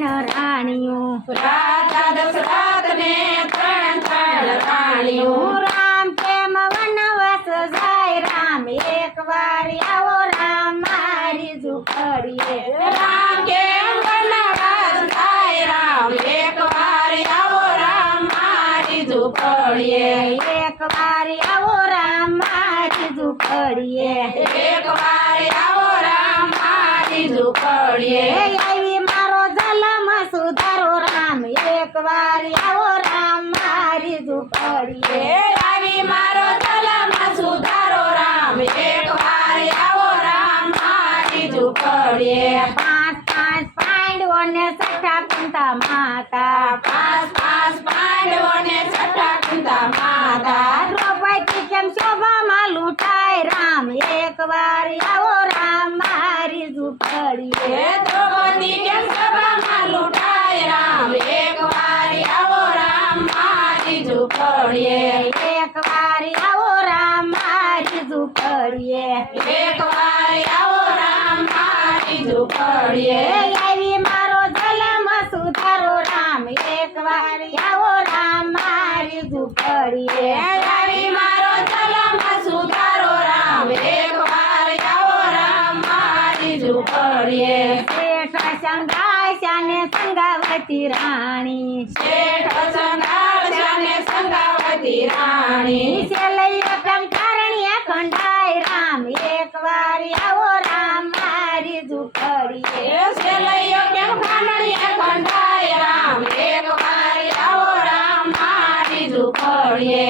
રાણીઓ રાજા દશરથ ને ત્રણ રાણીઓ રામ કેમ વનવાસ જાય રામ એક વાર આવો રામ મારી ઝૂંપડીએ રામ કેમ વનવાસ જાય રામ એક વાર આવો રામ મારી ઝૂંપડીએ એક વાર આવો રામ મારી ઝૂંપડીએ એક વાર આવો રામ મારી ઝૂંપડીએ આવી મારો જલમ સુધારો રામ એક વાર આવો રામ મારી ઝૂંપડીએ આવી મારો જલમાં સુધારો રામ એક વાર આવો રામ મારી ઝૂંપડીએ પાંચ પાંચ પાંડવોને છઠ્ઠા કુંતા માતા પાંચ પાંચ પાંડવોને છઠ્ઠા કુંતા માતા દ્રૌપદી કેમ શોભામાં લૂંટાય રામ એક વાર આવો રામ મારી ઝૂંપડીએ દ્રૌપદી કેમ સભામાં લૂંટાય રામ એક વાર આવો રામ મારી ઝૂંપડીએ એક વાર આવો રામ મારી ઝૂંપડીએ એક વાર આવો રામ મારી ઝૂંપડીએ આવી મારો જલમ સુધારો રામ એક વાર આવો રામ મારી ઝૂંપડીએ આવી મારો જલમાં સુધારો રામ એક વાર આવો રામ મારી ઝૂંપડીએ શેઠ સંગાશાને સંગાવતી રાણી શેઠ સંગાળશાને સંગાવતી રાણી છેલ્લૈયો કેમ કારણિયા ખંડાય રામ એક વાર આવો રામ મારી ઝૂંપડીએ છેલ્લૈયો કેમ ખાંડણીએ ખંડાય રામ એક વાર આવો રામ મારી ઝૂંપડીએ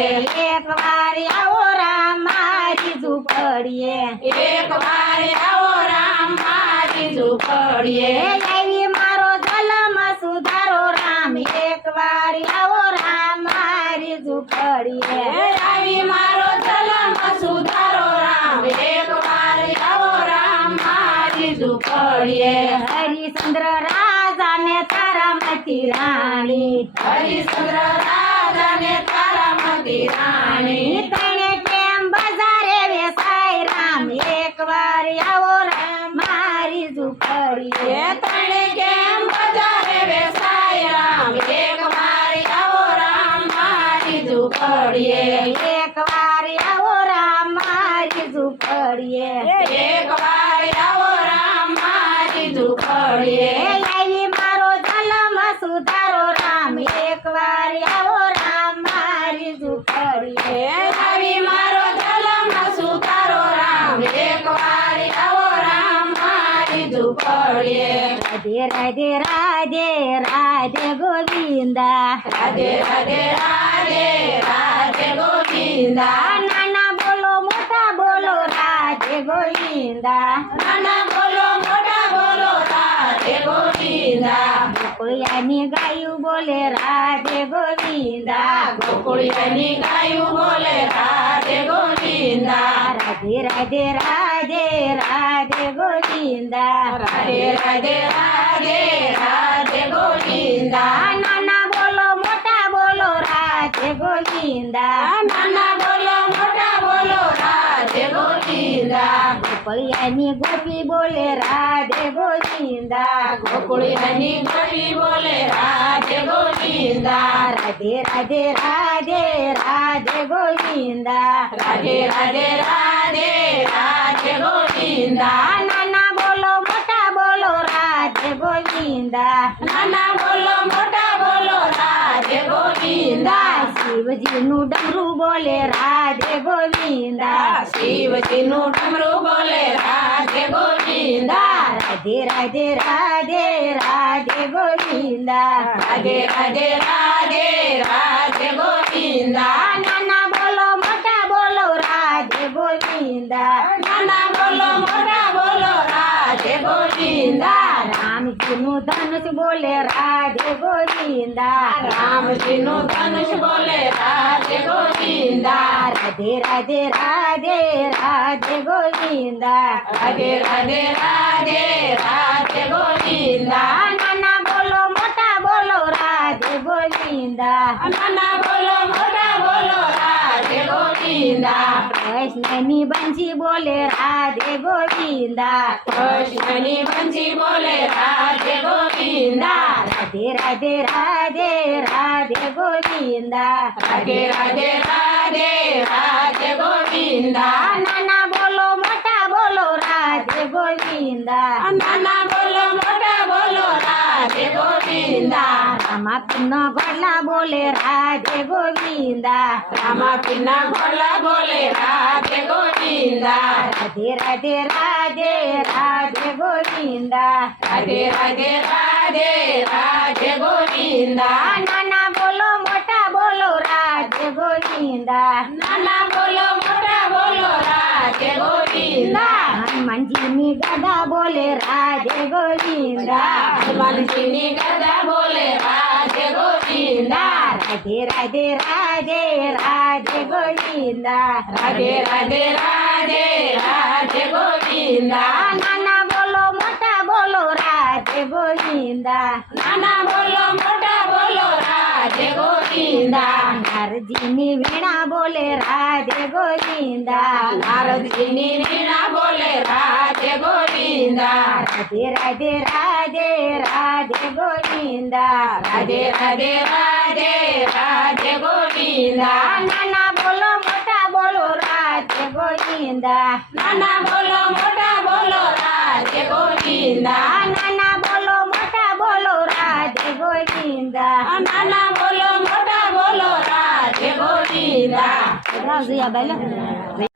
એક વાર આવો રામ મારી ઝૂંપડીએ એક વાર આવો રામ મારી ઝૂંપડીએ આવી મારો જલમ સુધારો રામ એક વાર આવો રામ મારી ઝૂંપડીએ આવી મારો જલમાં સુધારો રામ એક વાર આવો રામ મારી ઝૂંપડીએ હરિશ્ચંદ્ર રાજાને તારામતી રાણી હરિશ્ચંદ્ર રાજાને તારામતી રાણી તને કેમ બજારે વેસાય રામ એક વાર આવો રામ મારી ઝૂંપડીએ તણે કેમ બજારે વેસાય રામ એક વાર આવો રામ મારી ઝૂંપડીએ એક વાર આવો રામ મારી ઝૂંપડીએ એક વાર આવો રામ મારી ઝૂંપડીએ આવી મારો જલમ સુધારો રામ એક વાર આવો રામ મારી ઝૂંપડીએ આવી મારો જલમાં સુધારો રામ એક વાર આવો રામ મારી ઝૂંપડીએ રાધે રાધે રાધે રાધે ગોવિંદા રાધે રાધે રાધે રાધે ગોવિંદા નાના બોલો મોટા બોલો રાધે ગોવિંદા નાના બોલો મોટા બોલો રાધે ગોવિંદા ગોકુળિયાની ગાયું બોલે રાધે ગોવિંદા ગોકુળિયાની ગાયું બોલે રાધે ગોવિંદા રાધે રાધે રાધે રાધે ગોવિંદા રાધે રાધે રાધે રાધે ગોવિંદા નાના બોલો મોટા બોલો રાધે ગોવિંદા નાના બોલો મોટા બોલો રાધે ગોવિંદા ગોકુળિયાની ગોપી બોલે રાધે ગોવિંદા ગોકુળિયાની ગોપી બોલે રાધે ગોવિંદા રાધે રાધે રાધે રાધે ગોવિંદા રાધે રાધે રાધે રાધે ગોવિંદા નાના બોલો મોટા બોલો રાધે ગોવિંદા નાના બોલો મોટા બોલો રાધે ગોવિંદા શિવજીનું ડમરું બોલે રાધે ગોવિંદા શિવજીનું ડમરું બોલે રાધે ગોવિંદા રાધે રાધે રાધે રાધે ગોવિંદા રાધે રાધે રાધે રાધે ગોવિંદા નાના બોલો મોટા બોલો રાધે ગોવિંદા નાના બોલો મોટા બોલો રાધે ગોવિંદા રામજીનું ધનુષ બોલે રાધે ગોવિંદા રામજીનું ધનુષ બોલે રાધે ગોવિંદા રાધે રાધે રાધે રાધે ગોવિંદા રાધે રાધે રાધે રાધે ગોવિંદા નાના બોલો મોટા બોલો રાધે ગોવિંદા નાના બોલો મોટા બોલો રાધે ગોવિંદા કૃષ્ણની બંસી બોલે રાધે ગોવિંદા કૃષ્ણની બંસી બોલે રાધે ગોવિંદા રાધે રાધે રાધે રાધે ગોવિંદા રાધે રાધે રાધે રાધે ગોવિંદા નાના બોલો મોટા બોલો રાધે ગોવિંદા નાના બોલો મોટા બોલો રાધે ગોવિંદા રામા પીનો ગોળલા બોલે રાધે ગોવિંદા રામા પીના ગોળલા બોલે રાધે ગોવિંદા રાધે રાધે રાધે રાધે ગોવિંદા રાધે રાધે રાધે રાધે ગોવિંદા નાના બોલો મોટા બોલો રાધે ગોવિંદા નાના બોલો મોટા બોલો રાધે ગોવિંદા હનુમાનજીની ગદા બોલે રાધે ગોવિંદા હનુમાનજીની ગદા બોલે રાધે ગોવિંદા રાધે રાધે રાધે રાધે ગોવિંદા રાધે રાધે રાધે રાધે ગોવિંદા નાના બોલો મોટા બોલો રાધે ગોવિંદા નાના બોલો મોટા બોલો રાધે ગોવિંદા નારજીની વીણા બોલે રાધે ગોવિંદા નારદજીની વીણા બોલે રાધે ગોવિંદા રાધે રાધે રાધે રાધે ગોવિંદા રાધે રાધે રાધે રાધે ગોવિંદા નાના બોલો મોટા બોલો રાધે ગોવિંદા નાના બોલો મોટા બોલો રાધે ગોવિંદા નાના બોલો મોટા બોલો રાધે ગોવિંદા નાના બોલો મોટા બોલો રાધે ગોવિંદા રાવજીયા બેલા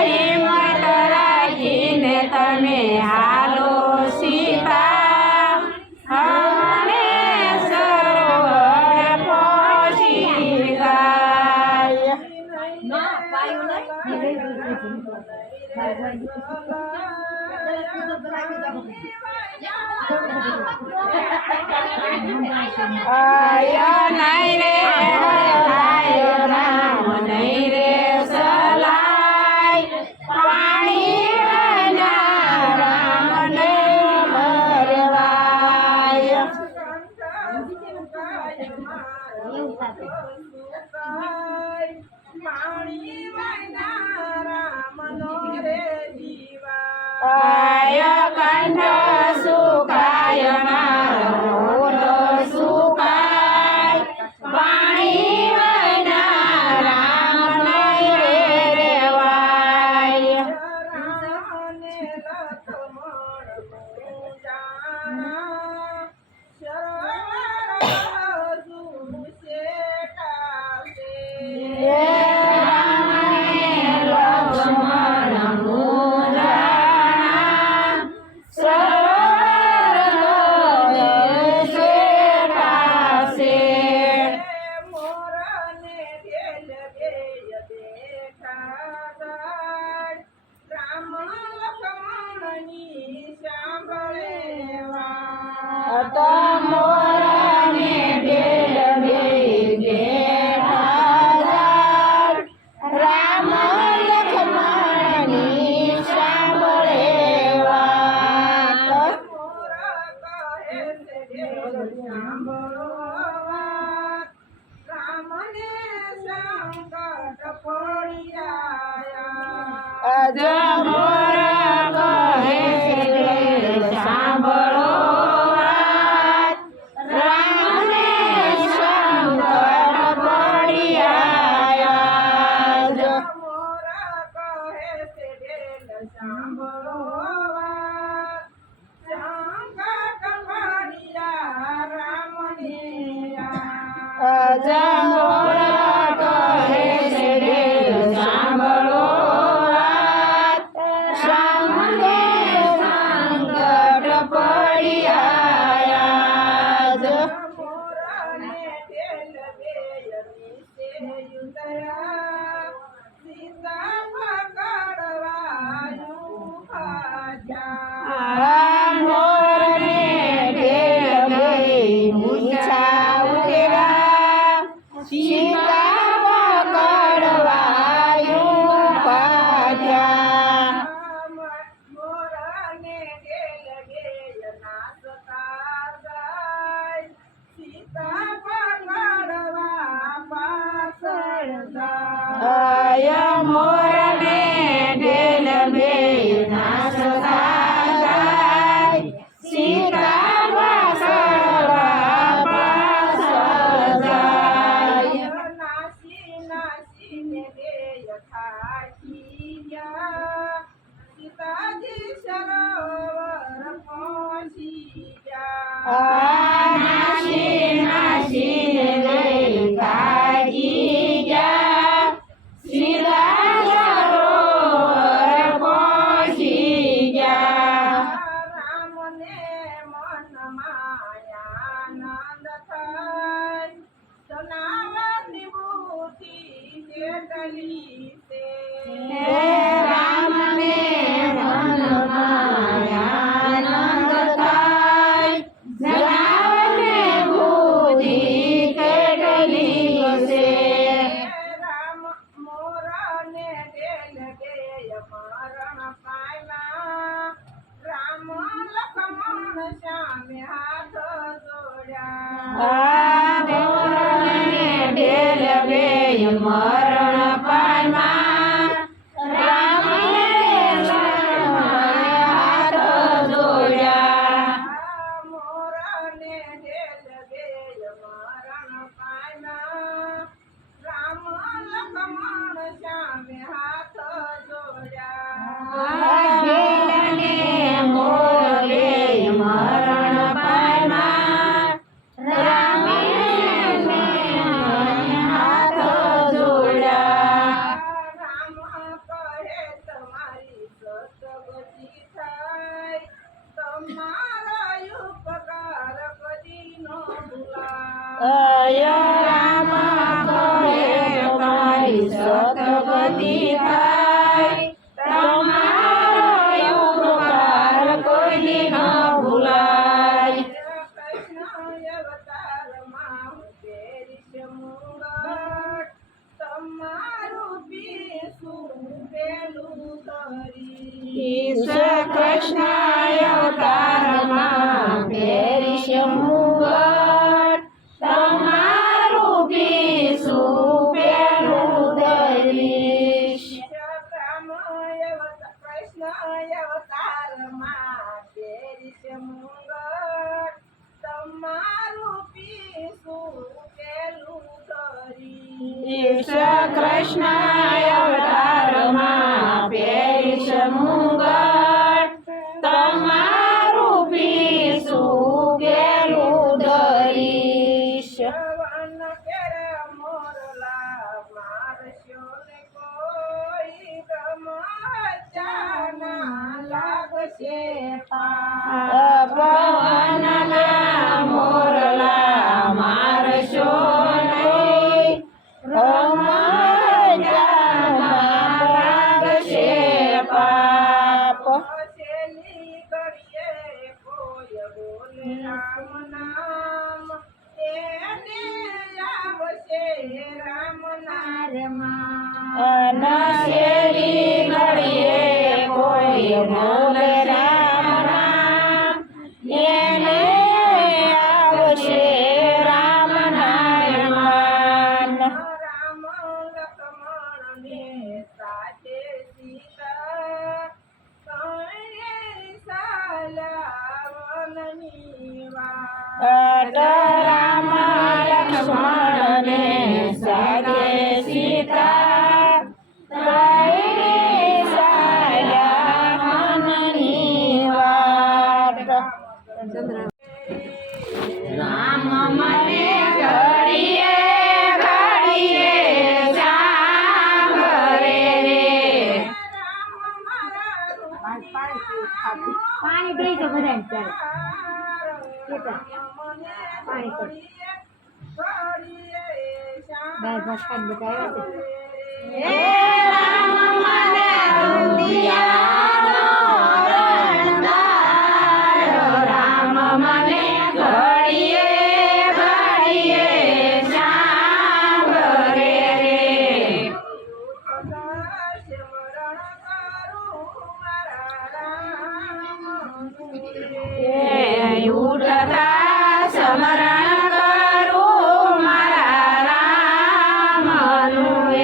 હિંમત રાખીને તમે હાલો સીતા અને સરોવર પહોંચી ગયા. આયો નહીં રે આયો રામ નહીં રે સલાય પાણી વિના રામ ને મરવાય. આયો કંઠ સુકાય મારો ઓલો સુકાય પાણી વિના રામ નહીં રે રેવાય. રામ લક્ષ્મણની સાંભળે વાત. અજમોર કહે સાંભળ મોર કહે છે બેલ સાંભળો વાત, સામને સંકટ પડી આયા જ. મોરને ઢેલ બેયની છે યુતરા, સીતા પકડવાયું ખાધ્યા. મોરને ઢેલ બેય ઊંચા ઉતર્યા, સીતા પકડવાયું ખાધ્યા. મોરને ઢેલ બેય નાસતા જાય, સીતા પકડવા પાછળ જાય. આય મોરને ઢેલ બેય નાસતા જાય, સીતા પકડવા પાછળ જાય. નાસી નાસીને બેય થાકી ગયા, સીતાજી સરોવર પહોંચી ગયા. નાસી નાસીને બેય થાકી ગયા, સીતા સરોવર પહોંચી ગયા. રામને મનમાં આનંદ થાય, સનાવની બુદ્ધિ કેટલી છે. રામને મનમાં આનંદ થાય, જણાવને બુદ્ધિ કેટલી છે. રામ મોરને ઢેલ બેય મરણ પામ્યા, રામ લક્ષ્મણ સામે હાથ જોડ્યા. મોરને ઢેલ બેય મરણ પામ્યા, રામને લક્ષ્મણે હાથ જોડ્યા. મોરને ઢેલ બેય મરણ પામ્યા, રામ લક્ષ્મણ સામે હાથ જોડ્યા. ઢેલને મોર બેય મરણ પામ્યા, રામે લક્ષ્મણે હાથ જોડ્યા. રામ કહે તમારી સદગતિ થાય, તમારા ઉપકાર કદી ન ભૂલાય. અય રામ કહે તમારી સદગતિ થાય, તમારો ઉપકાર કોઈ દી ન ભૂલાય. કૃષ્ણ અવતારમાં હું પહેરીશ મુગટ, તમારું પીસું પેલું ધરી. ઈશ કૃષ્ણ અવતારમાં પહેરીશ મુગટ, તમારું પીસું પેલું ધરીશ. કૃષ્ણ અવતારમાં પહેરીશ મુગટ, તમારું પીસું પેલું ધરી. ઈશ કૃષ્ણ અવતારમાં પહેરીશ મુગટ, તમારું પીસું પેલું ધરીશ. જવાન કેરે મોરલા મારશો ને કોઈ, રમચાના લાગશે પાર. પવનના મોરલા મારશો નહીં, રમજાનમાં લાગશે પાપ. છેલ્લી ઘડીએ કોઈ બોલે રામ નામ, એને આવશે રામ નારમાં. નશેરી ઘડીએ કોઈ બોલે રામ નામ, એને આવશે રામ નામ. રામ લક્ષ્મણને સાથે સીતા, કણે સાલાવનની વાત. રામ લક્ષ્મણને સાથે સીતા, ત્રણે સાયા મનની વાત. રામ મને ઘડીએ પાણી દઈ દો બધાને ચાલે પાણી તો દાળ ભાત ખાઈને બધા આવ્યા છે હે રામ મને રૂંધિયાનો રણદારો, રામ મને ઘડીએ ઘડીએ સાંભળે રે. ઉઠતા સ્મરણ કરું મારા રામનું એ.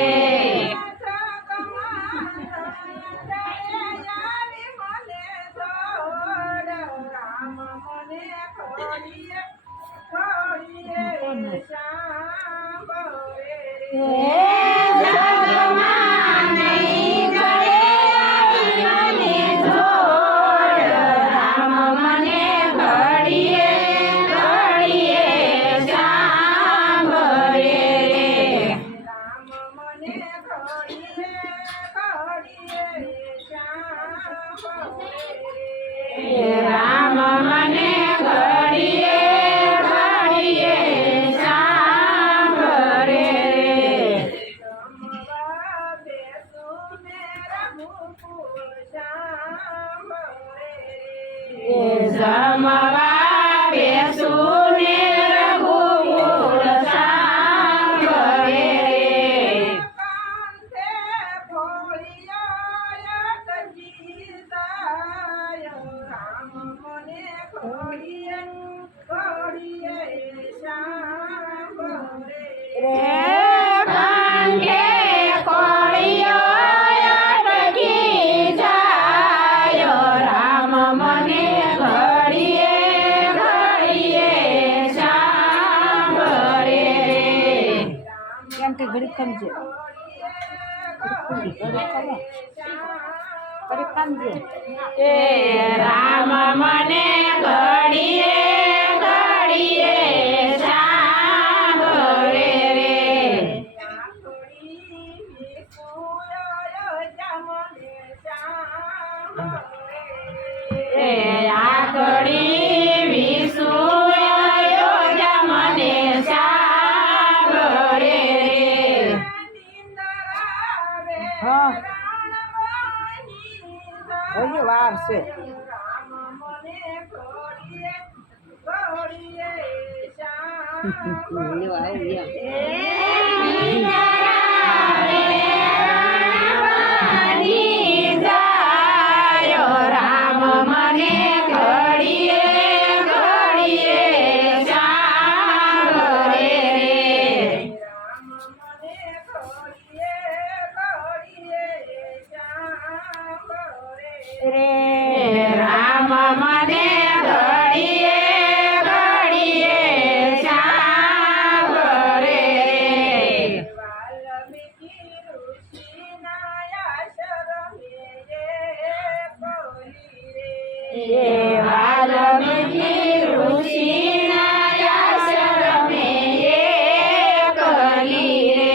રામ મને ઘડીએ ઘડીએ સાંભળે રે. જમવા બેસું ને રઘુકુળ સાંભળે રે. કંઠે કોળિયો અટકી જાય, રામ મને ઘડીએ ઘડીએ સાંભળે રે. કેમ કે ઘડી ખમજે ઘડી ખમજે એ રામ મને ઘડીએ ઘડીએ સાંભળે રે. એ આકડી વિસુયો મને સાંભળે રે. હા હજી વાર છે રામ મને ઘડીએ ઘડીએ સાંભળે રે. રામ મને ઘડીએ ઘડીએ સાંભળે રે. વાલ્મીકી ઋષિના આશ્રમે એકલી રે.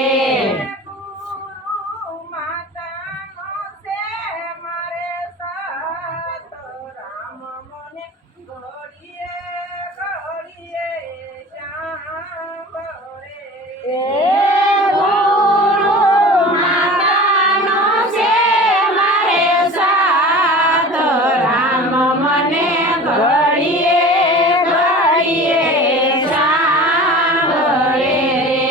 ગુરુ માતાનો છે મારે સાથ, રામ મને ઘડીએ ઘડીએ સાંભળે રે.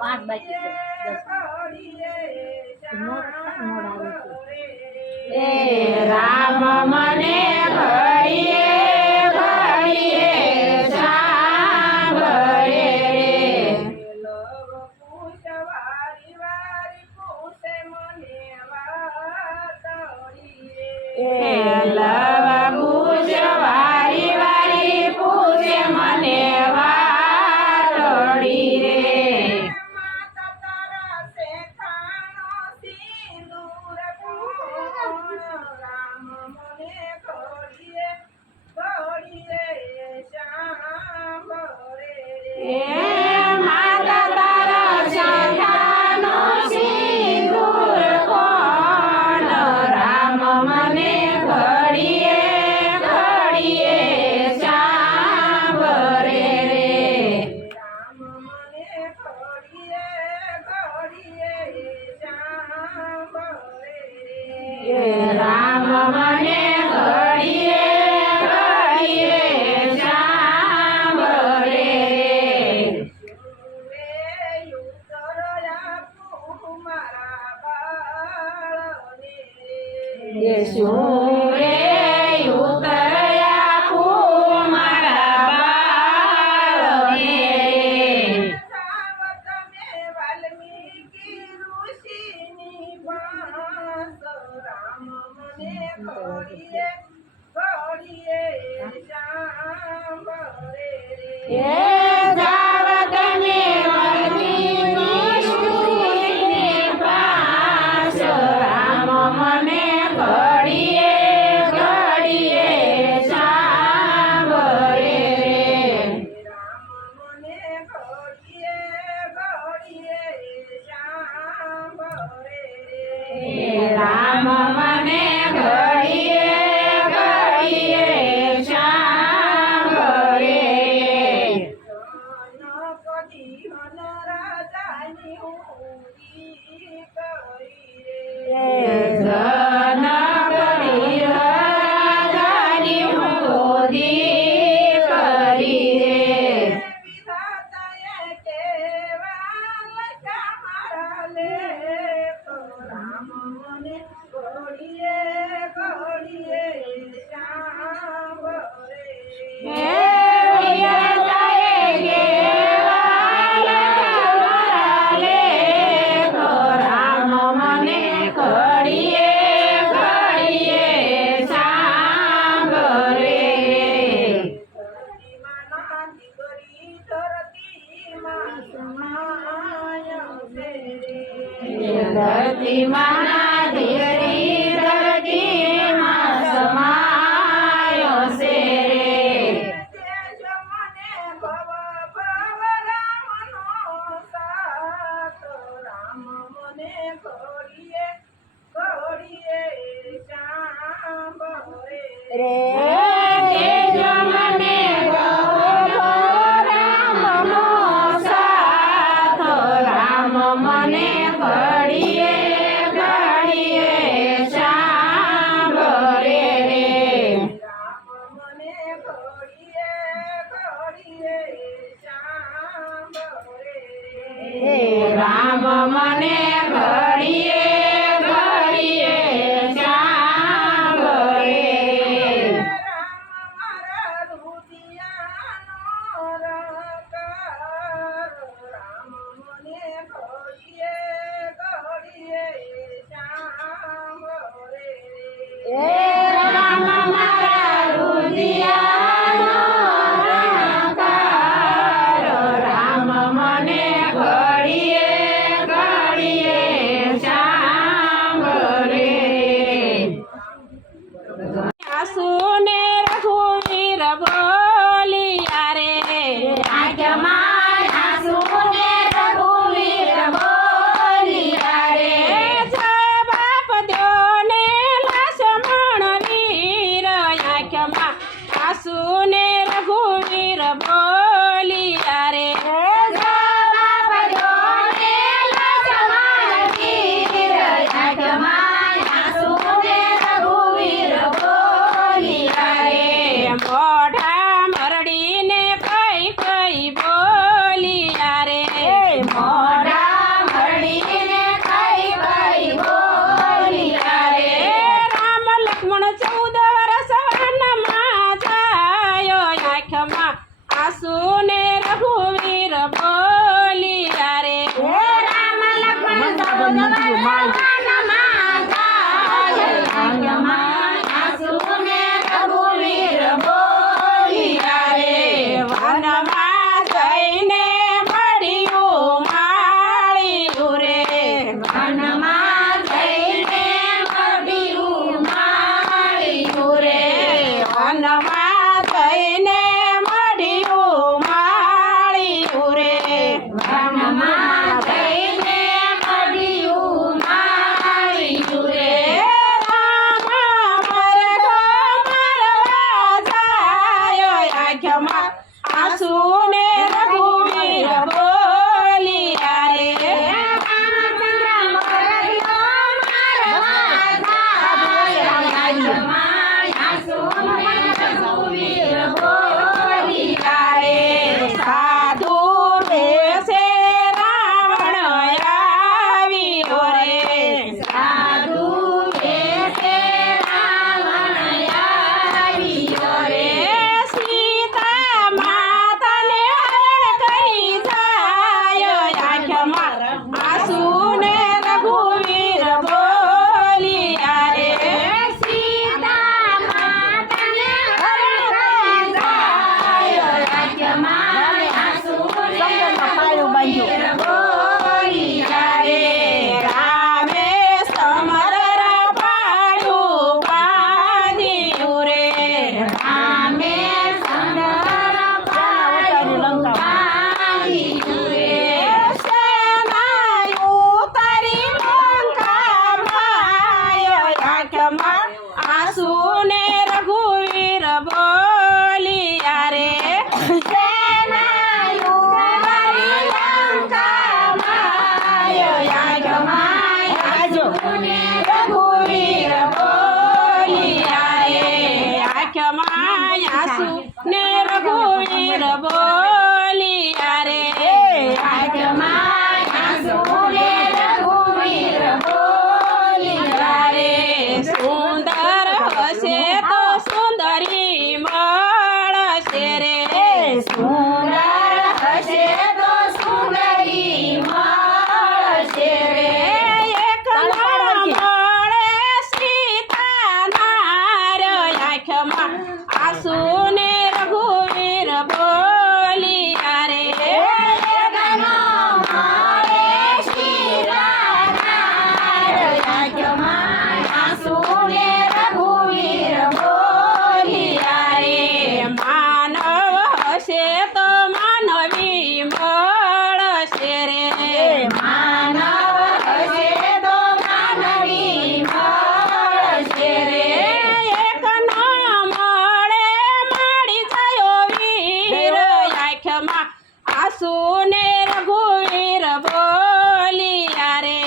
5 બાકી છે 10 મોડ આવે છે એ રામ મને ઘડીએ ઘડીએ સાંભળે રે. એ લવ એ જાવ તમે વલ્મીની સુરીની પાસ રામ મને ઘડીએ ઘડીએ સાંભળે રામ મને ઘડીએ ઘડીએ સાંભળે જન કરી રાજાની હોદી કરી રે ધરતી માના ધીરી ધરતીમાં સમાયો છે તેજો મને ગવો રામનો સાથ રામ મને ઘડીએ ઘડીએ સાંભળે રે રામ મને ઘડીએ ઘડીએ સાંભળે રામ મારા રુદિયાનો રંકાર રામ મને ઘડીએ ઘડીએ સાંભળે આસુને રઘુવીર બોલિયા રે આંખમાં આસુને રઘુવીર બોલિયા રે જય બાપ દ્યોને લક્ષ્મણ વીર આંખમાં આસુને રઘુવીર બોલિયા રે જય બાપ દ્યોને લક્ષ્મણ વીર આંખમાં આસુને રઘુવીર બોલિયા રે મોઢા મરડીને કઈ કઈ બોલિયા રે મોઢા મરડીને કઈ કઈ બોલિયા રે રામ લક્ષ્મણ 14 વર્ષ વનમાં જાયો આંખમાં આંસુને રઘુવીર બોલિયા રે રામ લક્ષ્મણ 14 વર્ષ વનમાં જાયો આંખમાં આંસુને રઘુવીર બોલિયા રે વનમાં જઈને મળ્યું માળ્યું રે વનમાં જઈને મળ્યું માળ્યું રે વનમાં જઈને મળ્યું માળ્યું રે વનમાં જઈને મળ્યું માળ્યું રે રામ મરઘો મારવા જાયો આંખમાં આંસુને રઘુવીર બોલિયા રે રામચંદ્ર મરઘો મારવા જાયો આંખમાં આંસુને રઘુવીર બોલિયા રે સાધુ વેશે રાવણ આવ્યો રે સાધુ વેશે રાવણ આવ્યો રે સીતા માતાને આંખમાં આંસુ ને રઘુવીર બોલિયા રે આંખમાં આંસુ ને રઘુવીર બોલિયા રે સુંદર હશે તો સુંદરી મળશે રે સુંદર હશે તો સુંદરી મળશે રે એક મળે સીતાના રે આંખમાં આંસુ ને રઘુવીર બોલિયા રે ગનો મળે શિરાનાર આંખમાં આંસુ ને રઘુવીર બોલિયા રે માનવ હશે તો માનવી મળશે રે માનવ હશે તો માનવી મળશે રે એક ન મળે મળી જયો વીર આંખમાં આંસુ ને રઘુવીર બોલિયા રે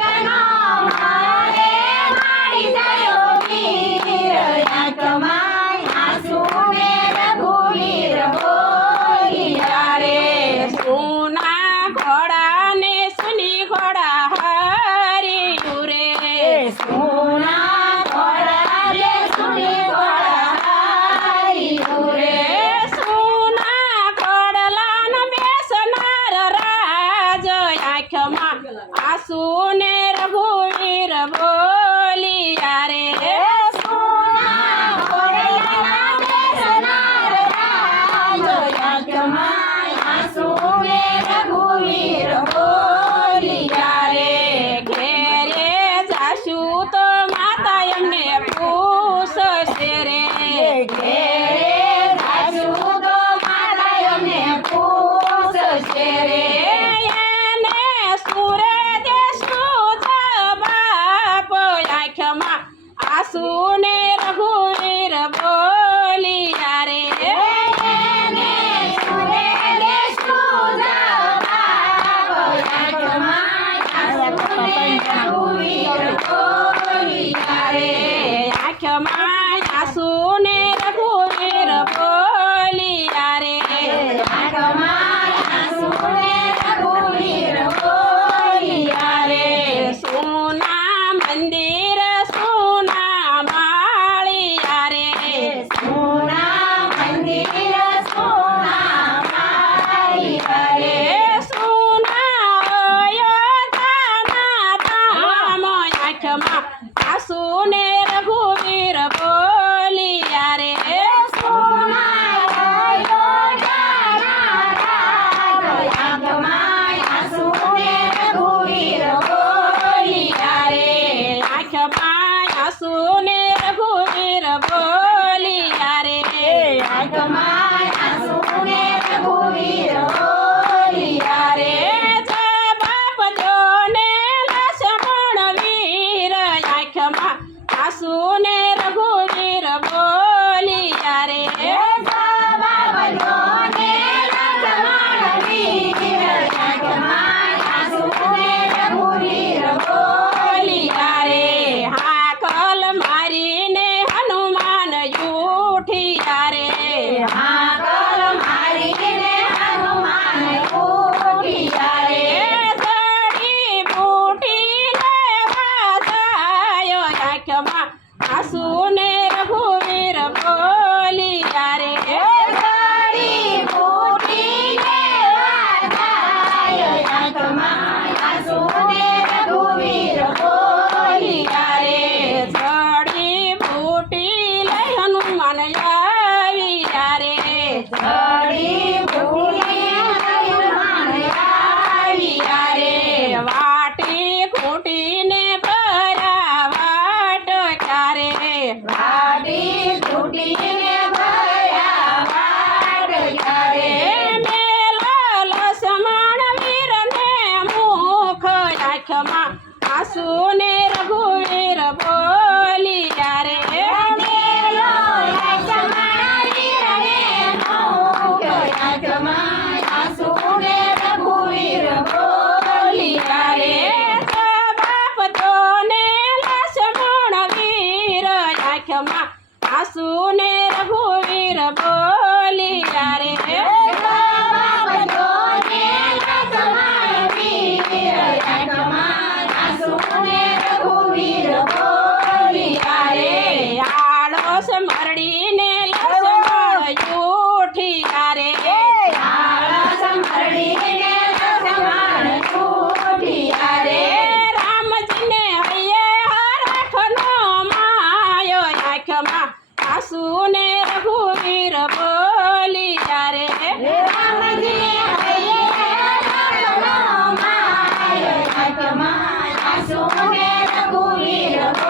ગનો મળે મારી ગયો વીર આંખમાં આંસુ ને રઘુવીર બોલિયા રે સોના ઘોડા ને સુની ઘોડા હાર્યું રે સોના ઘોડા રે સુની ઘોડા હાર્યું રે સોના ઘોડલાન બેસનાર રાજ આંખમાં આંસુ ને રઘુવીર બોલિયા રે સોના ઘોડાના બેસનાર રાજ આંખમાં આંસુ ને રઘુવીર બોલિયા રે ઘેરે જાશું તો માતા એમને પૂછશે રે ઘેરે જાશું તો માતા અમને પૂછશે રે એને સુરે દેશું બાપ આંખમાં આંસુ ને રઘુવીર બોલિયા રે એને સુરે દેશું બાપ આંખમાં આંસુ ને રઘુવીર બોલિયા રે આંખમાં આંસુ ને રઘુવીર બોલિયા રે આંખમાં આંસુ ને રઘુવીર બોલિયા રે સોના મંદિર સોના માળિયા રે સોના મંદિર સોના માળિયા રે સોના અયોધ્યાના ધામ આંખમાં આંસુ ને રઘુવીર બોલિયા રે સોના અયોધ્યાના રાજ આંખમાં આંસુ ને રઘુવીર બોલિયા રે આંખમાં આંસુ ને રઘુવીર બોલિયા રે આંખમાં આંસુ ને રઘુવીર બોલિયા રે બાપ જો ને લક્ષ્મણ વીર આંખમાં આંસુ ને રઘુવીર બોલિયા રે બાબલો ને લક્ષ્મણ વીર આંખમાં આંસુ ને રઘુવીર બોલિયા રે હાકલ મારીને હનુમાન ઉઠ્યા રે હાકલ મારીને હનુમાન ઉઠ્યા રે ધડી બૂટી લેવા જાય આંખમાં આંસુ ને રઘુવીર બોલિયા રે ઘડી બૂટી લેવા જાય આંખમાં આંસુ ને રઘુવીર બોલિયા રે ધડી બૂટી લઈ હનુમાન આવ્યા રે ઘડી બૂટી હનુમાન આવ્યા રે વાટી ખૂટીને ભર્યા વાટકા રે વાડી તૂટીને ભર્યા વાટકા રે મેલો લક્ષ્મણ વીરને મુખ આંખમાં આંસુ ને રઘુવીર બોલિયા રે મેલો લક્ષ્મણ વીરને મુખ આંખમાં આંસુ ને રઘુવીર બોલિયા રે બાપ તો ને લક્ષ્મણ વીર આંખમાં આંસુ ને સુને રઘુવીર